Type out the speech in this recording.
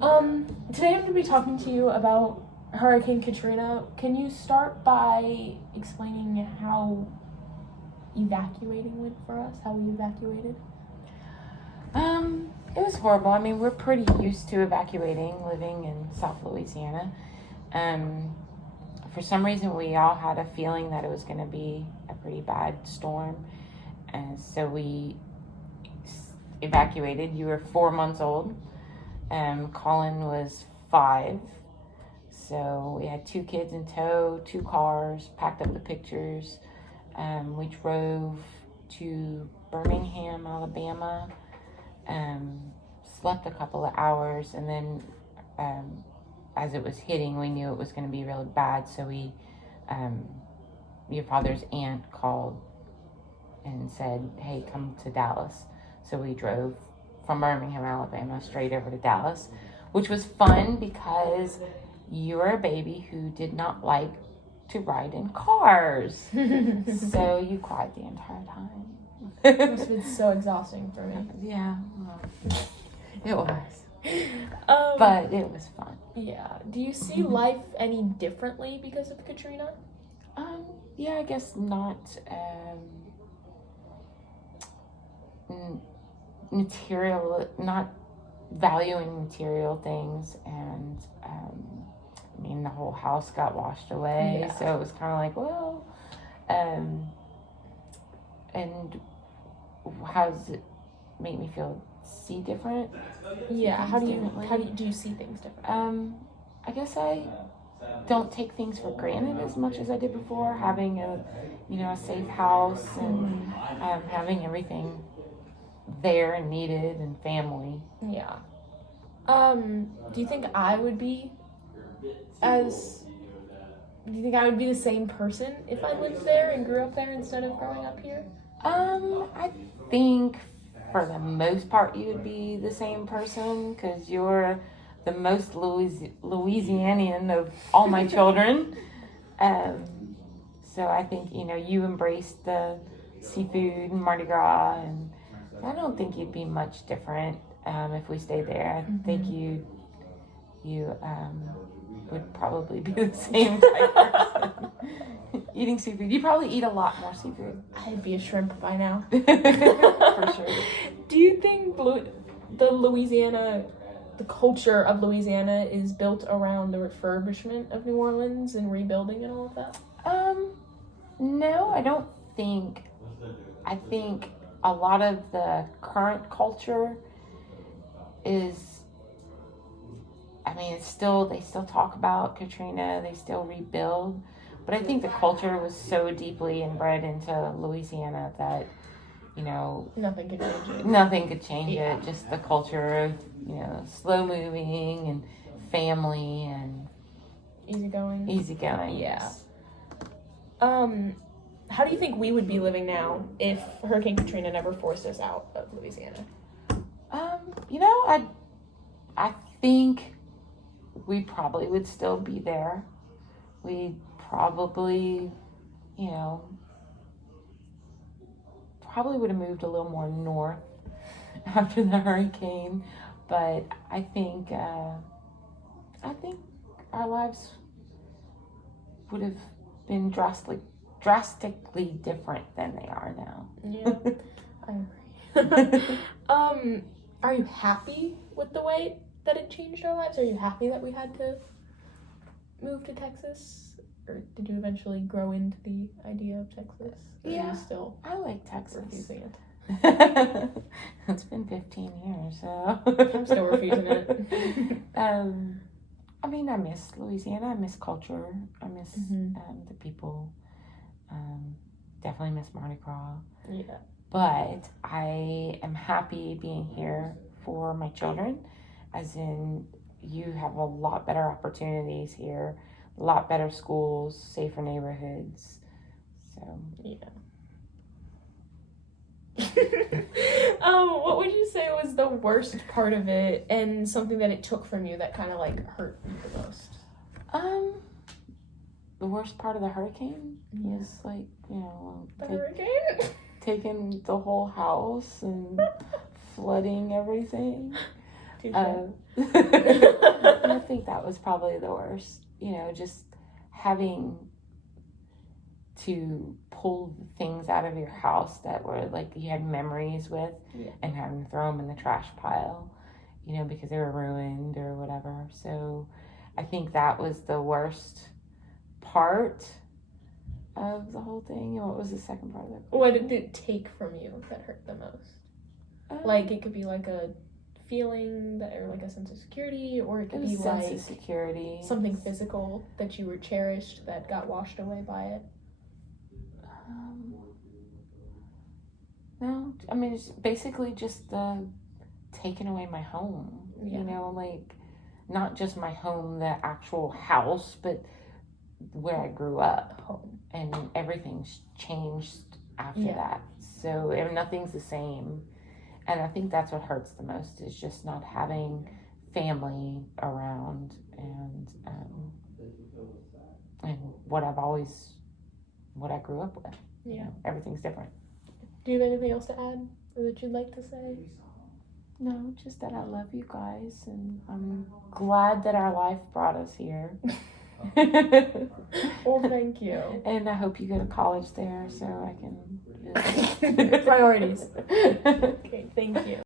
Today I'm going to be talking to you about Hurricane Katrina. Can you start by explaining how evacuating went for us? How we evacuated? It was horrible. I mean, we're pretty used to evacuating, living in South Louisiana. For some reason, we all had a feeling that it was going to be a pretty bad storm, and so we evacuated. You were 4 months old. Colin was 5. So we had 2 kids in tow, 2 cars, packed up the pictures. We drove to Birmingham, Alabama, slept a couple of hours, and then as it was hitting, we knew it was going to be really bad. So your father's aunt called and said, hey, come to Dallas. So we drove from Birmingham, Alabama, straight over to Dallas, which was fun because you were a baby who did not like to ride in cars. So you cried the entire time. It must have been so exhausting for me. Yeah, well, it was. But it was fun. Yeah. Do you see life any differently because of Katrina? Yeah, I guess not not valuing material things, and I mean, the whole house got washed away, Yeah. so it was kind of like, well, and how does it make me see different? Yeah. How do you see things differently? I guess I don't take things for granted as much as I did before. Having a safe house and having everything there and needed, and family. Yeah. Do you think I would be the same person if I lived there and grew up there instead of growing up here? I think for the most part you would be the same person because you're the most Louisianian of all my children. So I think, you embraced the seafood and Mardi Gras, and I don't think you'd be much different if we stayed there. I think you would probably be the same type person. Eating seafood. You probably eat a lot more seafood. I'd be a shrimp by now. For sure. Do you think the culture of Louisiana is built around the refurbishment of New Orleans and rebuilding and all of that? No, I don't think. I think a lot of the current culture is, I mean, they still talk about Katrina, they still rebuild, but I think the culture was so deeply inbred into Louisiana that, Nothing could change it. Nothing could change it. Just the culture of, slow moving and family and easygoing. Yeah. How do you think we would be living now if Hurricane Katrina never forced us out of Louisiana? I think we probably would still be there. We'd probably, would have moved a little more north after the hurricane, but I think our lives would have been drastically different than they are now. Yeah, I agree. Are you happy with the way that it changed our lives? Are you happy that we had to move to Texas? Or did you eventually grow into the idea of Texas? Or Yeah, are you still I like Texas. refusing it? It's been 15 years, so I'm still refusing it. I mean, I miss Louisiana. I miss culture. I miss the people. Definitely miss Mardi Gras. Yeah. But I am happy being here for my children, as in you have a lot better opportunities here, a lot better schools, safer neighborhoods. So yeah. What would you say was the worst part of it, and something that it took from you that kind of like hurt you the most? The worst part of the hurricane was like, Hurricane? taking the whole house and flooding everything. Touche. I think that was probably the worst. You know, just having to pull things out of your house that were like you had memories with, Yeah. and having to throw them in the trash pile, you know, because they were ruined or whatever. So I think that was the worst part of the whole thing. And what was the second part of that? What did it take from you that hurt the most? Like, it could be like a feeling that, or like a sense of security, or it could be sense like of security, something physical that you were cherished that got washed away by it. No, I mean, it's basically just the taking away my home. Yeah. You know, like not just my home, the actual house, but where I grew up. Home. And everything's changed after Yeah. that. So nothing's the same. And I think that's what hurts the most, is just not having family around, and what I grew up with. Yeah. You know, everything's different. Do you have anything else to add or that you'd like to say? No, just that I love you guys, and I'm glad that our life brought us here. Well, thank you. And I hope you go to college there so I can visit. Priorities. Okay, thank you.